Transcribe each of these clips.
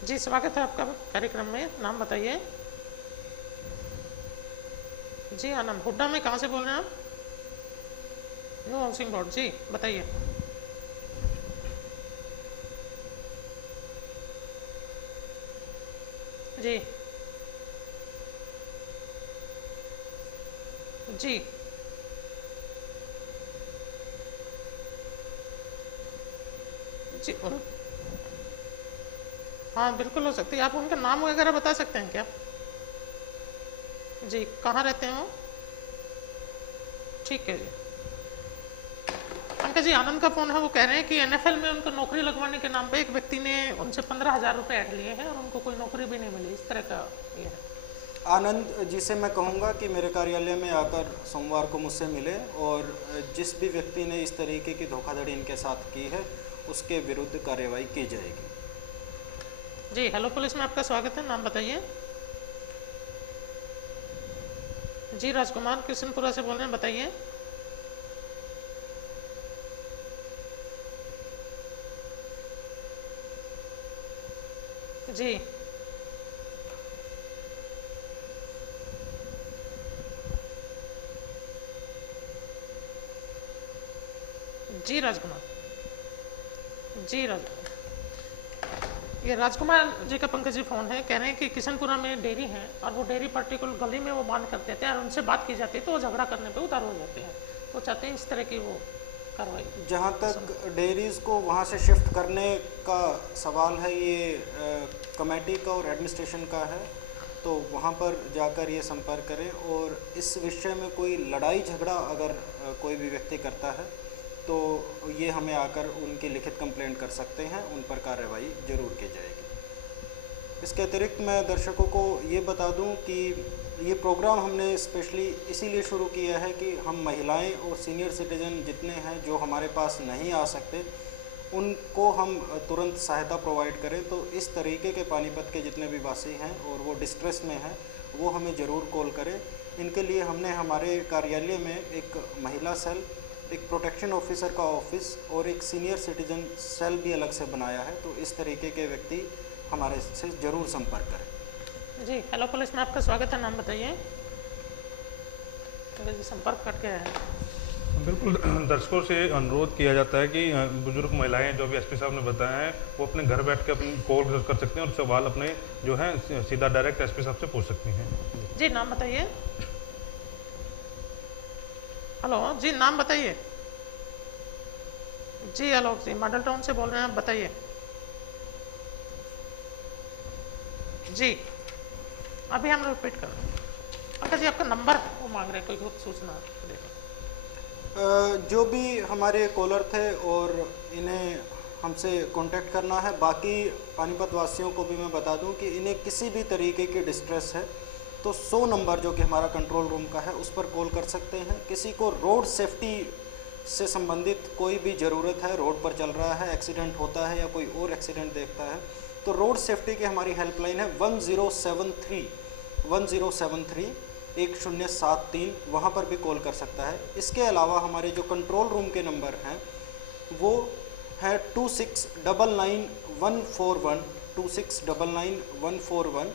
जी, स्वागत है आपका कार्यक्रम में। नाम बताइए। जी आनंद, हुड्डा में कहाँ से बोल रहे हैं आप? न्यू हाउसिंग बोर्ड, जी बताइए। जी जी जी हाँ बिल्कुल हो सकती है। आप उनका नाम वगैरह बता सकते हैं क्या? जी, कहाँ रहते हैं वो? ठीक है जी। पंकज जी, आनंद का फ़ोन है। वो कह रहे हैं कि एनएफएल में उनको नौकरी लगवाने के नाम पे एक व्यक्ति ने उनसे 15,000 रुपये ऐड लिए हैं और उनको कोई नौकरी भी नहीं मिली। इस तरह का ये है। आनंद जी से मैं कहूँगा कि मेरे कार्यालय में आकर सोमवार को मुझसे मिले और जिस भी व्यक्ति ने इस तरीके की धोखाधड़ी इनके साथ की है उसके विरुद्ध कार्रवाई की जाएगी। जी, हेलो पुलिस में आपका स्वागत है। नाम बताइए। जी, राजकुमार किशनपुरा से बोल रहे हैं, बताइए। जी जी राजकुमार। जी राजकुमार, ये राजकुमार जी का पंकज जी फ़ोन है। कह रहे हैं कि किशनपुरा में डेयरी है और वो डेयरी पर्टिकुलर गली में वो बांध कर देते हैं और उनसे बात की जाती है तो वो झगड़ा करने पे उतार हो जाते हैं। तो चाहते हैं इस तरह की वो कार्रवाई। जहाँ तक डेयरीज़ को वहाँ से शिफ्ट करने का सवाल है, ये कमेटी का और एडमिनिस्ट्रेशन का है, तो वहाँ पर जाकर ये संपर्क करें। और इस विषय में कोई लड़ाई झगड़ा अगर कोई भी व्यक्ति करता है तो ये हमें आकर उनकी लिखित कंप्लेंट कर सकते हैं, उन पर कार्रवाई जरूर की जाएगी। इसके अतिरिक्त मैं दर्शकों को ये बता दूं कि ये प्रोग्राम हमने स्पेशली इसीलिए शुरू किया है कि हम महिलाएं और सीनियर सिटीजन जितने हैं जो हमारे पास नहीं आ सकते उनको हम तुरंत सहायता प्रोवाइड करें। तो इस तरीके के पानीपत के जितने भी वासी हैं और वो डिस्ट्रेस में हैं वो हमें ज़रूर कॉल करें। इनके लिए हमने हमारे कार्यालय में एक महिला सेल, एक प्रोटेक्शन ऑफिसर का ऑफिस और एक सीनियर सिटीजन सेल भी अलग से बनाया है। तो इस तरीके के व्यक्ति हमारे से ज़रूर संपर्क करें। जी, हेलो पुलिस में आपका स्वागत है। नाम बताइए। पंकज जी, संपर्क कट गया है। बिल्कुल। दर्शकों से अनुरोध किया जाता है कि बुजुर्ग महिलाएं जो भी एसपी साहब ने बताया है वो अपने घर बैठ के अपनी कॉल कर सकते हैं और सवाल अपने जो है सीधा डायरेक्ट एसपी साहब से पूछ सकती हैं। जी, नाम बताइए। हेलो जी, नाम बताइए। जी आलोक जी, मॉडल टाउन से बोल रहे हैं आप, बताइए। जी, अभी हम रिपीट कर रहे हैं। पंकज जी, आपका नंबर वो मांग रहे हैं, कोई गुप्त सूचना देखो। जो भी हमारे कॉलर थे और इन्हें हमसे कांटेक्ट करना है। बाकी पानीपत वासियों को भी मैं बता दूं कि इन्हें किसी भी तरीके की डिस्ट्रेस है तो 100 नंबर जो कि हमारा कंट्रोल रूम का है उस पर कॉल कर सकते हैं। किसी को रोड सेफ्टी से संबंधित कोई भी ज़रूरत है, रोड पर चल रहा है, एक्सीडेंट होता है या कोई और एक्सीडेंट देखता है, तो रोड सेफ्टी की हमारी हेल्पलाइन है 1073 1073, वहाँ पर भी कॉल कर सकता है। इसके अलावा हमारे जो कंट्रोल रूम के नंबर हैं वो है 2699 141 2699 141।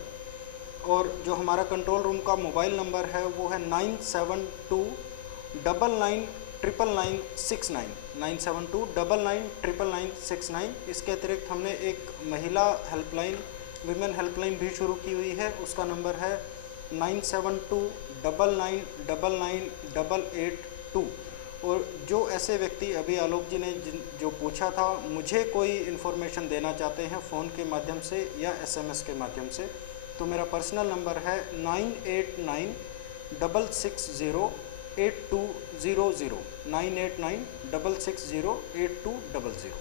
और जो हमारा कंट्रोल रूम का मोबाइल नंबर है वो है 9729999969 9729999969। इसके अतिरिक्त हमने एक महिला हेल्पलाइन, विमेन हेल्पलाइन भी शुरू की हुई है। उसका नंबर है 9729999882। और जो ऐसे व्यक्ति अभी आलोक जी ने जो पूछा था, मुझे कोई इन्फॉर्मेशन देना चाहते हैं फ़ोन के माध्यम से या एसएमएस के माध्यम से, तो मेरा पर्सनल नंबर है 9896608200 9896608200।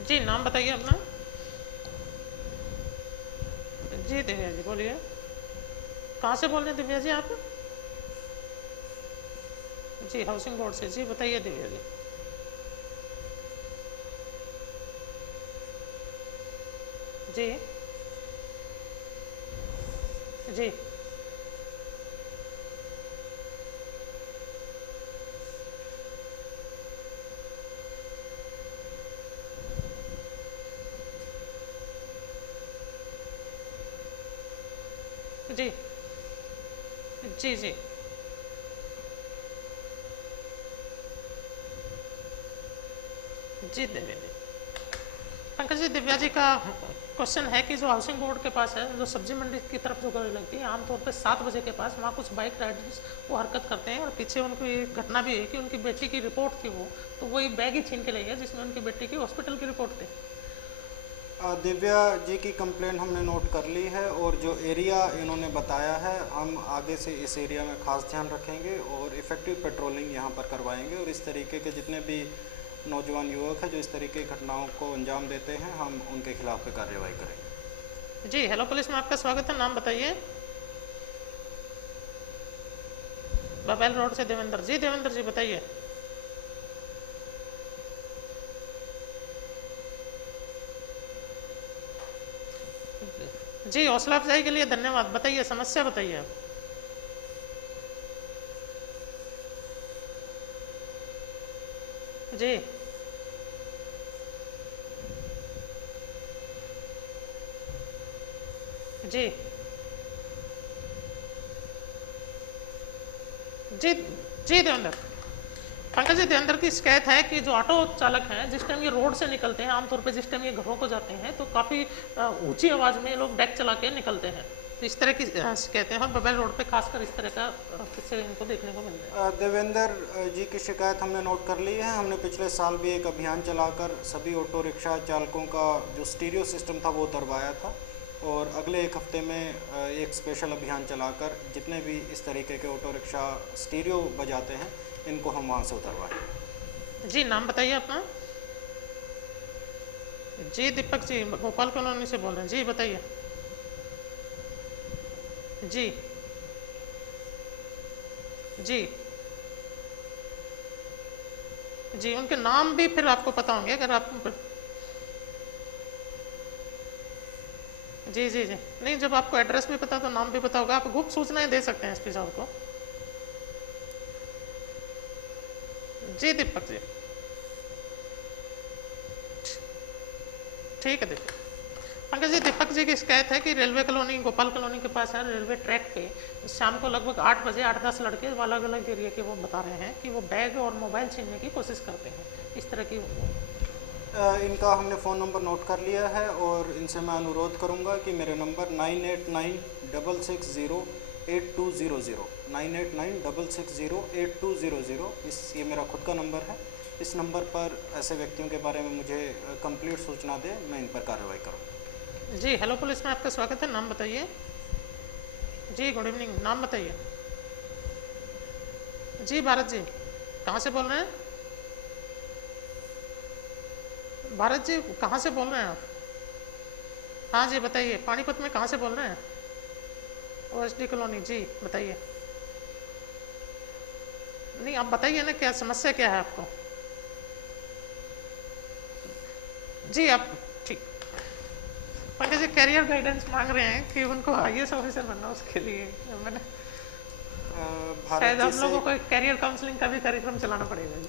जी, नाम बताइए अपना। जी दिव्या जी, बोलिए। कहाँ से बोल रहे हैं दिव्या जी आप? जी, हाउसिंग बोर्ड से। जी बताइए दिव्या जी। जी जी जी जी जी जी दिव्या जी, पंकज जी, दिव्या जी का क्वेश्चन है कि जो हाउसिंग बोर्ड के पास है, जो सब्जी मंडी की तरफ जो गाड़ी लगती है आमतौर पे 7 बजे के पास, वहाँ कुछ बाइक राइडर्स वो हरकत करते हैं और पीछे उनको ये घटना भी है कि उनकी बेटी की रिपोर्ट थी वो, तो वो एक बैग ही छीन के ले गया जिसमें उनकी बेटी की हॉस्पिटल की रिपोर्ट थी। दिव्या जी की कंप्लेंट हमने नोट कर ली है और जो एरिया इन्होंने बताया है हम आगे से इस एरिया में खास ध्यान रखेंगे और इफ़ेक्टिव पेट्रोलिंग यहाँ पर करवाएंगे और इस तरीके के जितने भी नौजवान युवक हैं जो इस तरीके की घटनाओं को अंजाम देते हैं हम उनके खिलाफ पे कार्रवाई करेंगे। जी हेलो पुलिस में आपका स्वागत है, नाम बताइए। बबैल रोड से देवेंद्र जी, देवेंद्र जी बताइए। जी हौसला अफजाई के लिए धन्यवाद, बताइए समस्या बताइए। जी जी जी जी देवेंद्र, पंकज जी देवेंद्र की शिकायत है कि जो ऑटो चालक हैं जिस टाइम ये रोड से निकलते हैं, आमतौर पे जिस टाइम ये घरों को जाते हैं तो काफ़ी ऊंची आवाज़ में ये लोग डेक चला के निकलते हैं, तो इस तरह की शिकायतें हैं और बबैल रोड पे खासकर इस तरह का किस्से इनको देखने को मिल रहे हैं। देवेंद्र जी की शिकायत हमने नोट कर ली है। हमने पिछले साल भी एक अभियान चलाकर सभी ऑटो रिक्शा चालकों का जो स्टीरियो सिस्टम था वो उतरवाया था और अगले एक हफ्ते में एक स्पेशल अभियान चलाकर जितने भी इस तरीके के ऑटो रिक्शा स्टीरियो बजाते हैं इनको हम वहाँ से उतरवाएं। जी नाम बताइए अपना। जी दीपक जी भोपाल कॉलोनी से बोल रहे हैं, जी बताइए। जी जी जी उनके नाम भी फिर आपको पता होंगे अगर आप। जी जी जी नहीं, जब आपको एड्रेस भी पता तो नाम भी पता होगा, आप गुप्त सूचनाएं दे सकते हैं एसपी साहब को। जी दीपक जी ठीक है दीपक। पंकज जी दीपक जी की शिकायत है कि रेलवे कॉलोनी गोपाल कॉलोनी के पास है, रेलवे ट्रैक पे शाम को लगभग 8 बजे 8-10 लड़के अलग अलग एरिया के वो बता रहे हैं कि वो बैग और मोबाइल छीनने की कोशिश करते हैं, इस तरह की। इनका हमने फ़ोन नंबर नोट कर लिया है और इनसे मैं अनुरोध करूंगा कि मेरे नंबर 9896608200 9896608200 ये मेरा खुद का नंबर है। इस नंबर पर ऐसे व्यक्तियों के बारे में मुझे कंप्लीट सूचना दे, मैं इन पर कार्रवाई करूँगा। जी हेलो पुलिस में आपका स्वागत है, नाम बताइए। जी गुड इवनिंग, नाम बताइए। जी भारत जी कहाँ से बोल रहे हैं? भारत जी कहाँ से बोल रहे हैं आप? हाँ जी बताइए, पानीपत में कहाँ से बोल रहे हैं? OSD कॉलोनी, जी बताइए। नहीं आप बताइए ना, क्या समस्या क्या है आपको? जी आप ठीक। पंकज जी कैरियर गाइडेंस मांग रहे हैं कि उनको IAS ऑफिसर बनना, उसके लिए मैंने शायद आप लोगों को एक कैरियर काउंसलिंग का भी कार्यक्रम चलाना पड़ेगा जी।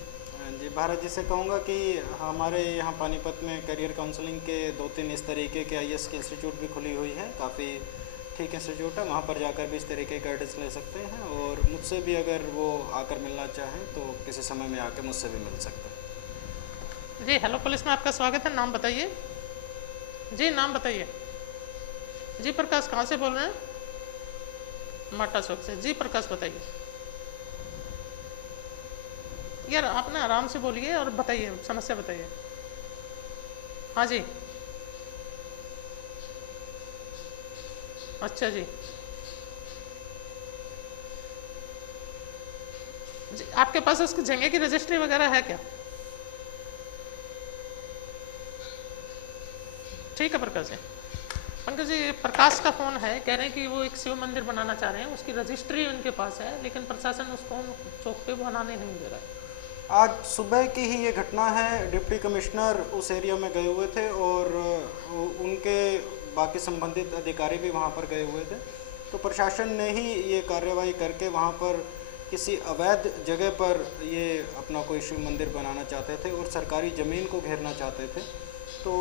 जी भारत जी से कहूँगा कि हमारे यहाँ पानीपत में करियर काउंसलिंग के 2-3 इस तरीके के IAS के इंस्टीट्यूट भी खुली हुई हैं, काफ़ी ठीक इंस्टीट्यूट है, वहाँ पर जाकर भी इस तरीके की गाइडेंस ले सकते हैं और मुझसे भी अगर वो आकर मिलना चाहें तो किसी समय में आकर मुझसे भी मिल सकते हैं। जी हेलो पुलिस में आपका स्वागत है, नाम बताइए। जी नाम बताइए। जी प्रकाश कहाँ से बोल रहे हैं? माटा चौक से, जी प्रकाश बताइए। यार आप ना आराम से बोलिए और बताइए, समस्या बताइए। हाँ जी अच्छा जी जी आपके पास उसकी जगह की रजिस्ट्री वगैरह है क्या? ठीक है प्रकाश जी। पंकज जी प्रकाश का फ़ोन है, कह रहे हैं कि वो एक शिव मंदिर बनाना चाह रहे हैं, उसकी रजिस्ट्री उनके पास है लेकिन प्रशासन उसको चौक पे बनाने नहीं दे रहा है। आज सुबह की ही ये घटना है, डिप्टी कमिश्नर उस एरिया में गए हुए थे और उनके बाकी संबंधित अधिकारी भी वहाँ पर गए हुए थे, तो प्रशासन ने ही ये कार्रवाई करके वहाँ पर किसी अवैध जगह पर ये अपना कोई शिव मंदिर बनाना चाहते थे और सरकारी ज़मीन को घेरना चाहते थे तो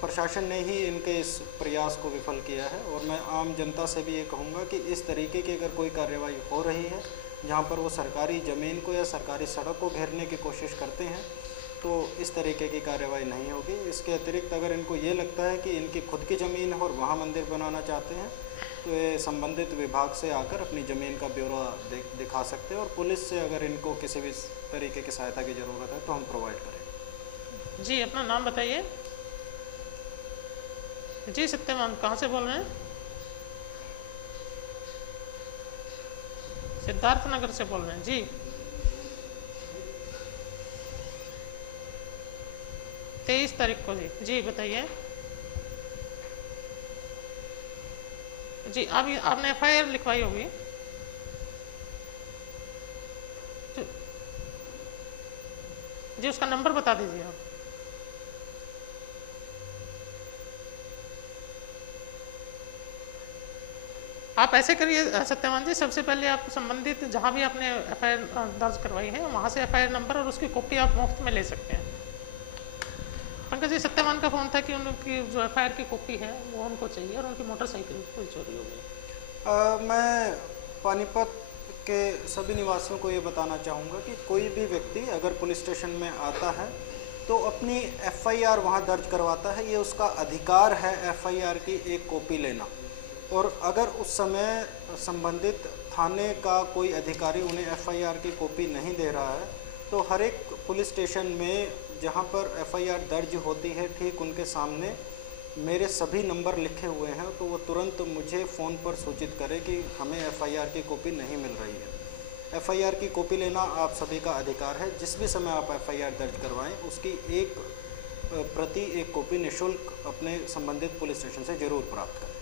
प्रशासन ने ही इनके इस प्रयास को विफल किया है। और मैं आम जनता से भी ये कहूँगा कि इस तरीके की अगर कोई कार्रवाई हो रही है जहाँ पर वो सरकारी ज़मीन को या सरकारी सड़क को घेरने की कोशिश करते हैं, तो इस तरीके की कार्रवाई नहीं होगी। इसके अतिरिक्त अगर इनको ये लगता है कि इनकी खुद की ज़मीन है और वहाँ मंदिर बनाना चाहते हैं, तो ये संबंधित विभाग से आकर अपनी ज़मीन का ब्यौरा दिखा सकते हैं, और पुलिस से अगर इनको किसी भी तरीके की सहायता की ज़रूरत है तो हम प्रोवाइड करेंगे। जी, अपना नाम बताइए। जी सत्यवान, कहाँ से बोल रहे हैं? सिद्धार्थ नगर से बोल रहे हैं जी। 23 तारीख को जी बताइए। जी, अभी आपने FIR लिखवाई होगी। जी, उसका नंबर बता दीजिए आप। आप ऐसे करिए सत्यवान जी, सबसे पहले आप संबंधित जहाँ भी आपने FIR दर्ज करवाई है वहाँ से FIR नंबर और उसकी कॉपी आप मुफ्त में ले सकते हैं। पंकज जी, सत्यवान का फ़ोन था कि उनकी जो FIR की कॉपी है वो उनको चाहिए और उनकी मोटरसाइकिल कोई चोरी हो गई। मैं पानीपत के सभी निवासियों को ये बताना चाहूँगा कि कोई भी व्यक्ति अगर पुलिस स्टेशन में आता है तो अपनी FIR वहाँ दर्ज करवाता है, ये उसका अधिकार है FIR की एक कॉपी लेना। और अगर उस समय संबंधित थाने का कोई अधिकारी उन्हें FIR की कॉपी नहीं दे रहा है, तो हर एक पुलिस स्टेशन में जहाँ पर FIR दर्ज होती है ठीक उनके सामने मेरे सभी नंबर लिखे हुए हैं, तो वो तुरंत मुझे फ़ोन पर सूचित करें कि हमें FIR की कॉपी नहीं मिल रही है। FIR की कॉपी लेना आप सभी का अधिकार है। जिस भी समय आप FIR दर्ज करवाएं उसकी एक प्रति एक कॉपी निःशुल्क अपने संबंधित पुलिस स्टेशन से ज़रूर प्राप्त करें।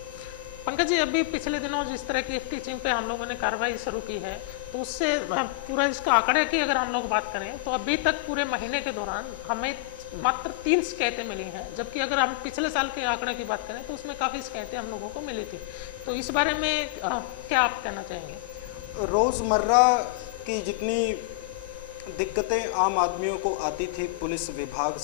पंकज जी, अभी पिछले दिनों जिस तरह की टीचिंग पे हम लोगों ने कार्रवाई शुरू की है, तो उससे पूरा इसका आंकड़े की अगर हम लोग बात करें तो अभी तक पूरे महीने के दौरान हमें मात्र 3 शिकायतें मिली हैं, जबकि अगर हम पिछले साल के आंकड़े की बात करें तो उसमें काफ़ी शिकायतें हम लोगों को मिली थी। तो इस बारे में क्या आप कहना चाहेंगे? रोज़मर्रा की जितनी दिक्कतें आम आदमियों को आती थी पुलिस विभाग से,